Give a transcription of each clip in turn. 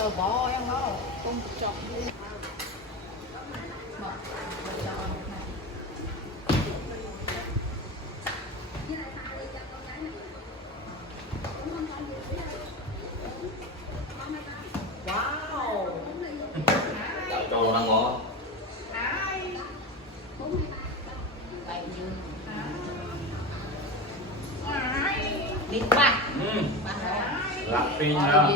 Trời bò em nó con chọc wow trâu đang ngó đi ba lắp pin đó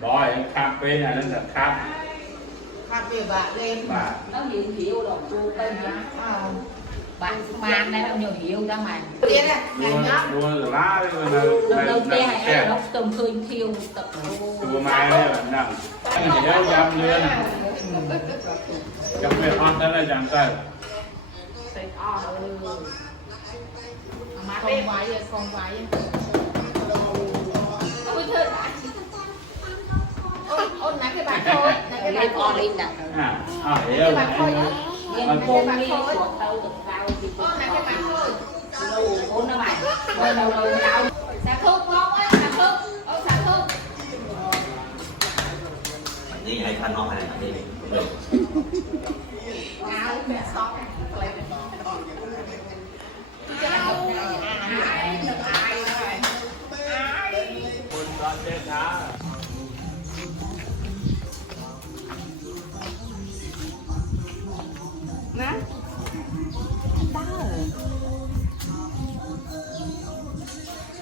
bòi cam pin này nó là cam Hạt về bạn lên bà nó nhiều hiểu đâu cô tên hả bạn màn này nó nhiều hiểu ra màn tiền này đua lá đâu te hay nó tôm khơi thiêu tập đua mai đấy bạn nặng cái này đeo jam lươn trong việc on đó là jam tay không vải ôn nãy cái bạn thôi nãy cái bạn con đi nè hiểu cái bạn thôi mà cô đi chuột đâu từng rau thì ôn nãy cái bạn thôi đâu ôn nó mày đâu đâu xả thuốc không á xả thuốc xả thuốc đi hay thanh ngon hay đi áo mẹ sót nè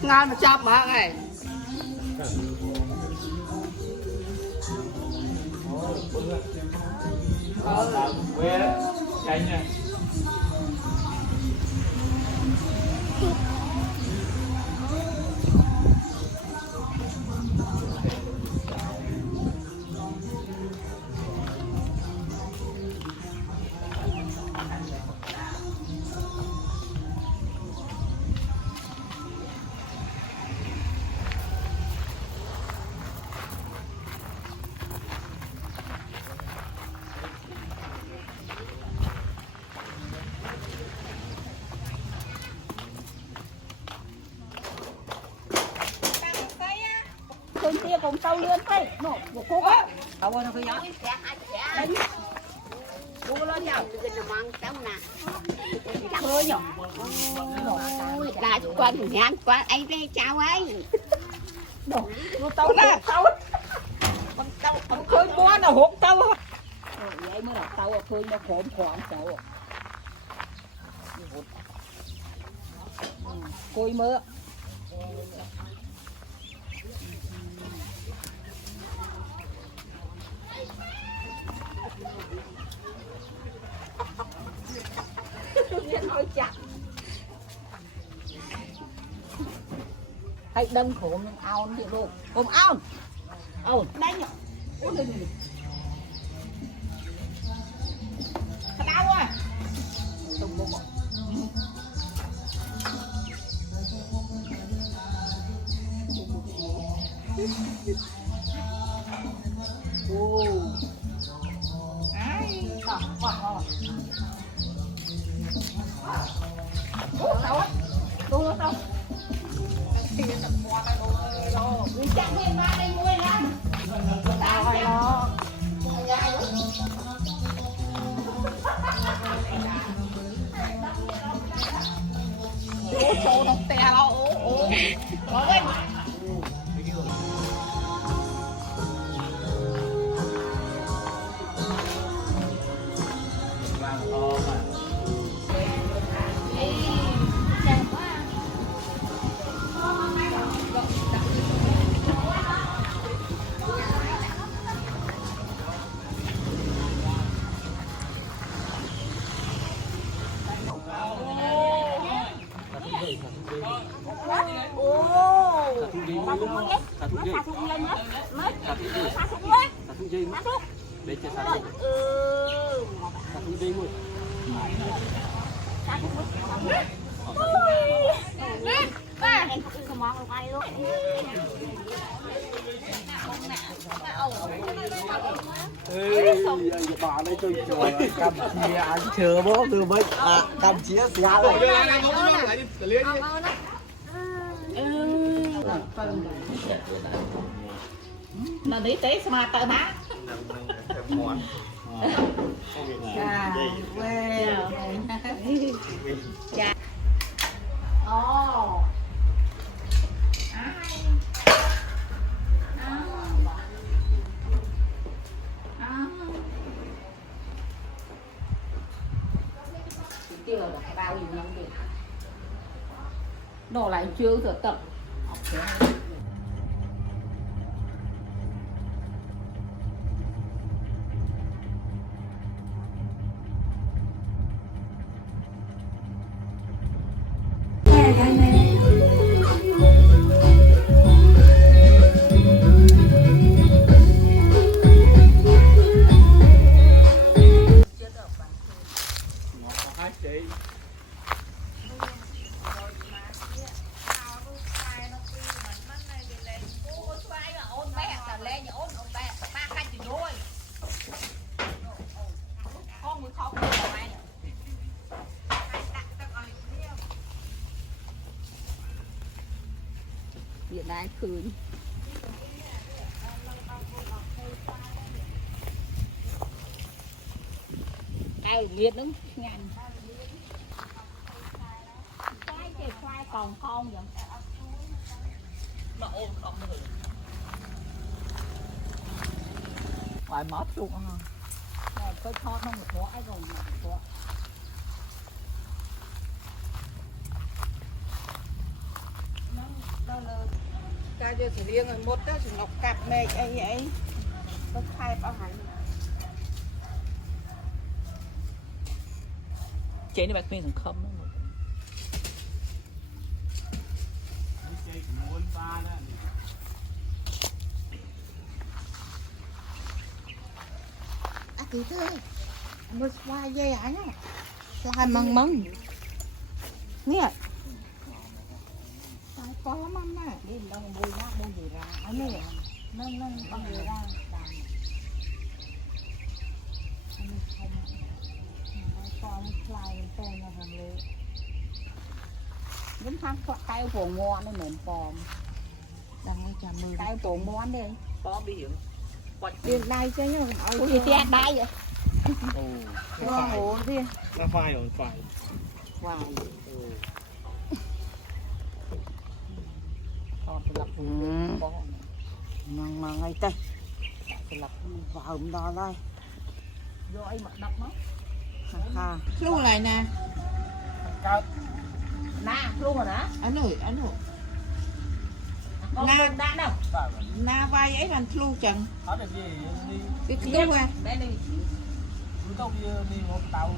ngon mà chọc mà này quê nhanh nha con kia cùng tao lươn tay nổ một cô á tao nó phải gió đánh bố lên nhau thôi nhở là quần nhàn quá anh đây chào anh đổ tao nè tao tao khơi bó nào hụt tao vậy mới là tao khơi nó khổm khoản tao côi mơ thôi chặt hay đâm khổm ao nó luôn khổm ao đây nhở uống đi thật đau à tùng bông ai quá tao thì tập mòn này đồ đi chặt thêm ba đây mua ra tao hay nó ô nó tè lo ô có lên Xả thuốc lên nhé. Xả thuốc lên nhé. Xả thuốc lên. Xả thuốc gì? Xả thuốc. Để cho xả thuốc. Xả thuốc đi luôn. Xả thuốc luôn. Lên. Ba. Không mong được ai luôn. Bà đây tôi chờ Campuchia anh chờ bố từ mấy Campuchia xả lại. là đi tế mà tự má dạ quê dạ ồ chưa là bao nhiêu năm được đồ lại chưa được tập hiện đạiคืนai liệt lắm ngàn cái khoai còn không vậy mà ôm không được phải mót luôn ha rồi tôi thoát nó một quả rồi một cái giờ thì riêng rồi một đó thì ngọc cặp mẹ ấy ấy nó khai bao hành chế này bác mình không thì thôi một xoài dây ảnh xoài măng măng nè xoài có măng nè đi lông bùi ra bông bùi ra anh này nâng nâng bông bùi ra anh không con xoài tên là hàng lệ đúng không cái bộ ngon nó nền bòm đang chạm mưa cái bộ ngon đi bòm đi hiểu điện đai cho nhau ôi gì tiền đai vậy hoa hồ đi nó phai rồi phải wow còn lập mà ngay tay lập vào đó đây rồi mà đập nó ha luôn lại nè nè luôn rồi đó anh ơi na đã đâu na vai ấy là luôn chừng ở đây gì đi cái đúng không đây đi đâu đi một tàu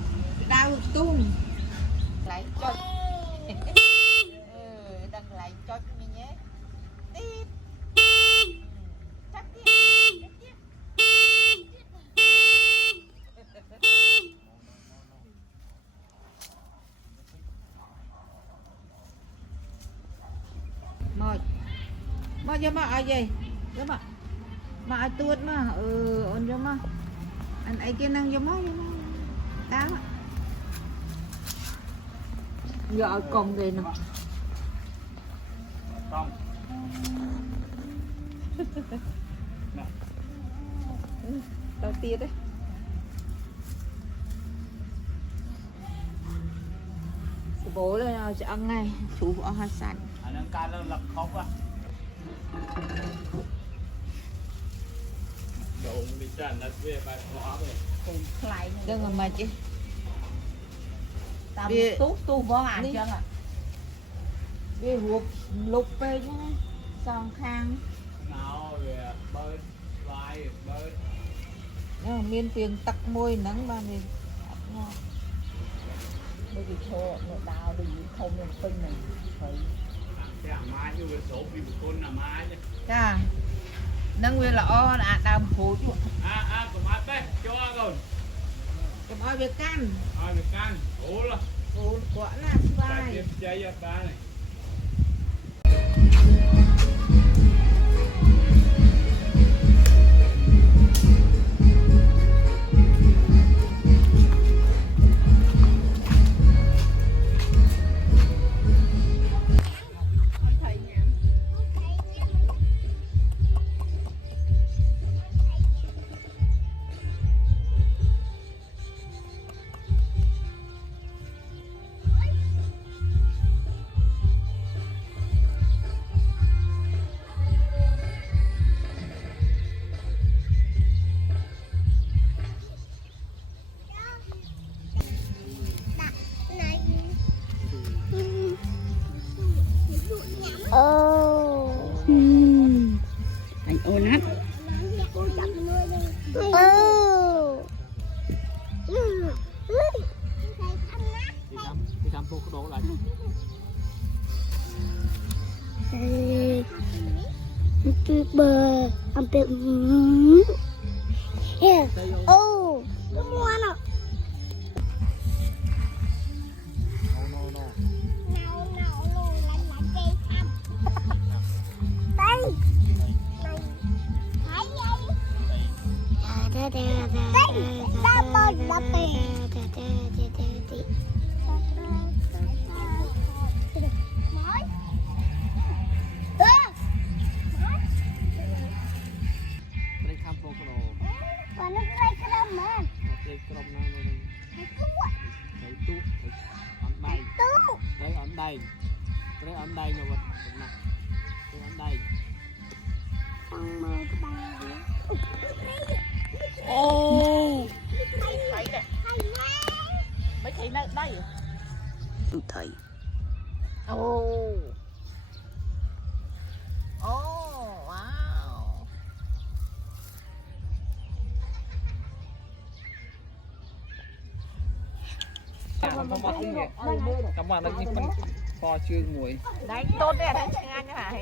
đau tung lại cho đang lại cho mình nhé tít chắc mà cho mà ai vậy cho mà ai tuột mà ôn cho mà anh ấy kia năng cho mà đá giờ còn về nè không đầu tiên đấy bố là cho ăn ngay chú ở hà sản anh ăn ca nó lập khóc á đồ bị tràn đất về bài hóa rồi lại đừng mà mệt chứ tao tú bó ăn chân à đi hụt lục về chứ xong khang nào về bơi vai bơi miên tiền tắc môi nắng ba mình bởi vì thô nó đào đi không nên phân này phải cái mai như cái số vì một con là mai chứ cha nắng nguyên là o là đào hụt chứ của mai đây cho rồi cái bao việc can được can ố là hụt quả là vai chơi ra ba này ចាំពុកដោឡើង Happy birthday. Yeah. Oh, come on up. No, like đây thăm. Đây. Thấy vậy? Đây, ta bơi đập đi. Cái ấm đây mà vật nặng cái ấm đây Ồ. Thấy nè. Mấy thấy đây. Thấy. Ồ. Ồ, wow. Cảm ơn anh phân kho chưa nguội. Đấy, tốt đấy, đấy, anh hả?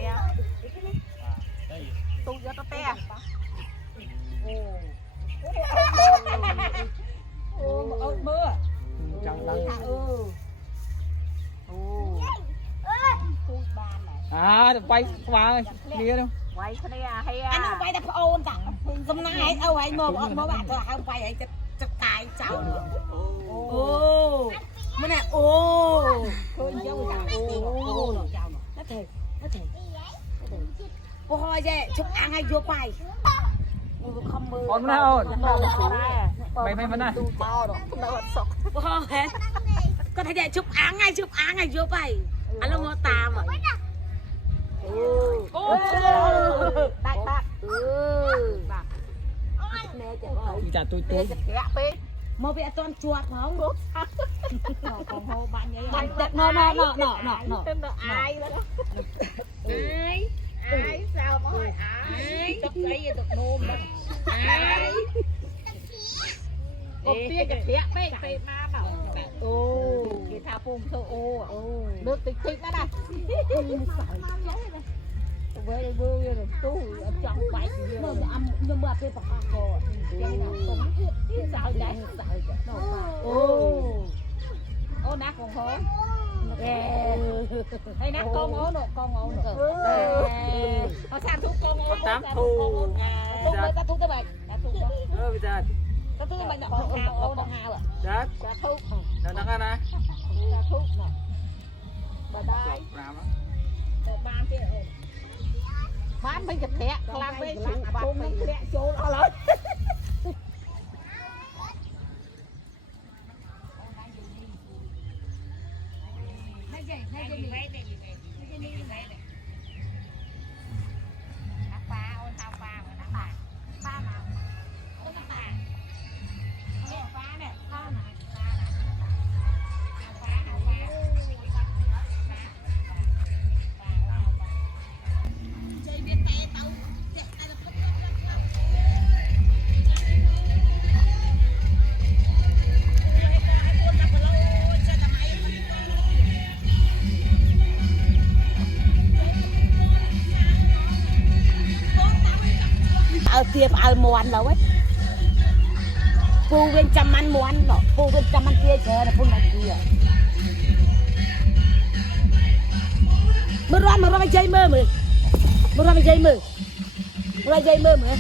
Tu cho tao te. Ôi mưa. Trong đó. Quay qua kia đâu. Quay cái này à hay à. Anh không quay được ôn cả. Hôm nay ấy đâu ấy mơ bạn rồi không quay ấy chặt tài cháu nữa. Ô. Mới này ô. Khơi dâu cả ô. Nó thề. Cô hỏi vậy, chụp ăn hay vô quay. Không mơ. Ôn nào ôn. Mày vẫn này. Cô hỏi hết. Có thấy vậy chụp ăn hay vô quay. Anh lo mơ tà mà. Ô. Đại bác. Bác. Chả tôi. Mà vẽ toàn chuột không đúng. Còn hô bạn nhảy. Nó. Ai đó. Ai sao mà hỏi ai? Tất cái gì được nôm đó. Ai? Cục tia chặt thẻ mấy ma bảo. Ô, cái thao phun thơ ô à. Nước tịch đó này. Với vừa rồi tu ở trong bãi gì rồi ăn nhưng mà cái bạc cò cái nào cũng sao đấy ô nát con hố hay nát con ố nè họ sang thuốc con ố Tám thu. thuốc mới ta thuốc cái bệnh Bây giờ. ta thuốc cái bệnh là con hào ô con hào à Chết. ta thuốc Nó nè. ta thuốc nè bà đai ban kia bán mấy cái thẻ làm mấy chuyện bông mấy thẻ chỗ đó lớn Tiệp al muan đâu ấy. Phu bên trăm ăn muan đó, phu bên trăm ăn kia chờ là phu này kia. Mưa ra dây mơ mày. Mưa ra dây mơ mày.